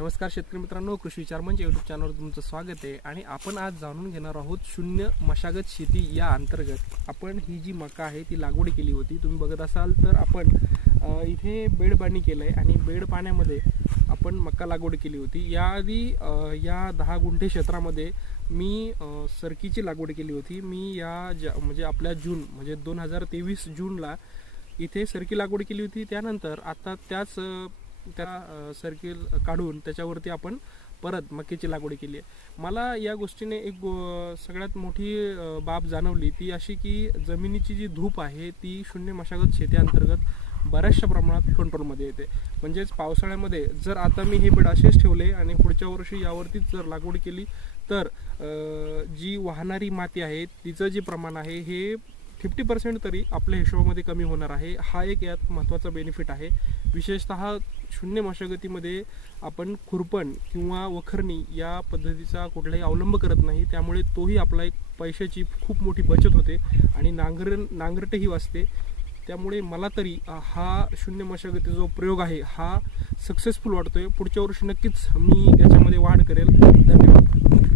नमस्कार शेतकरी मित्रांनो कृषी विचार म्हणजे यूट्यूब चॅनलवर तुमचं स्वागत आहे. आणि आपण आज जाणून घेणार आहोत शून्य मशागत शेती या अंतर्गत. आपण ही जी मका आहे ती लागवड केली होती. तुम्ही बघत असाल तर आपण इथे बेड पाणी केलं आहे आणि बेड पाण्यामध्ये आपण मका लागवड केली होती. याआधी या दहा गुंठे क्षेत्रामध्ये मी सरकीची लागवड केली होती. मी या ज्या म्हणजे आपल्या जून म्हणजे दोन हजार तेवीस जूनला इथे सरकी लागवड केली होती. त्यानंतर आता त्याच त्या सर्किल काढून त्याच्यावरती आपण परत मक्याची लागवड केली आहे. मला या गोष्टीने एक गो सगळ्यात मोठी बाब जाणवली ती अशी की जमिनीची जी धूप आहे ती शून्य मशागत शेती अंतर्गत बऱ्याचशा प्रमाणात कंट्रोलमध्ये येते. म्हणजेच पावसाळ्यामध्ये जर आता मी हे बेड असेच ठेवले आणि पुढच्या वर्षी यावरतीच जर लागवड केली तर जी वाहणारी माती आहे तिचं जे प्रमाण आहे हे फिफ्टी पर्सेंट तरी आपल्या हिशोबामध्ये कमी होणार आहे. हा एक यात महत्त्वाचा बेनिफिट आहे. विशेषतः शून्य मशागतीमध्ये आपण खुरपण किंवा वखरणी या पद्धतीचा कुठलाही अवलंब करत नाही. त्यामुळे तोही आपला एक पैशाची खूप मोठी बचत होते आणि नांगर नांगरटही वाचते. त्यामुळे मला तरी हा शून्य मशागतीचा जो प्रयोग आहे हा सक्सेसफुल वाटतोय. पुढच्या वर्षी नक्कीच मी याच्यामध्ये वाढ करेल. धन्यवाद.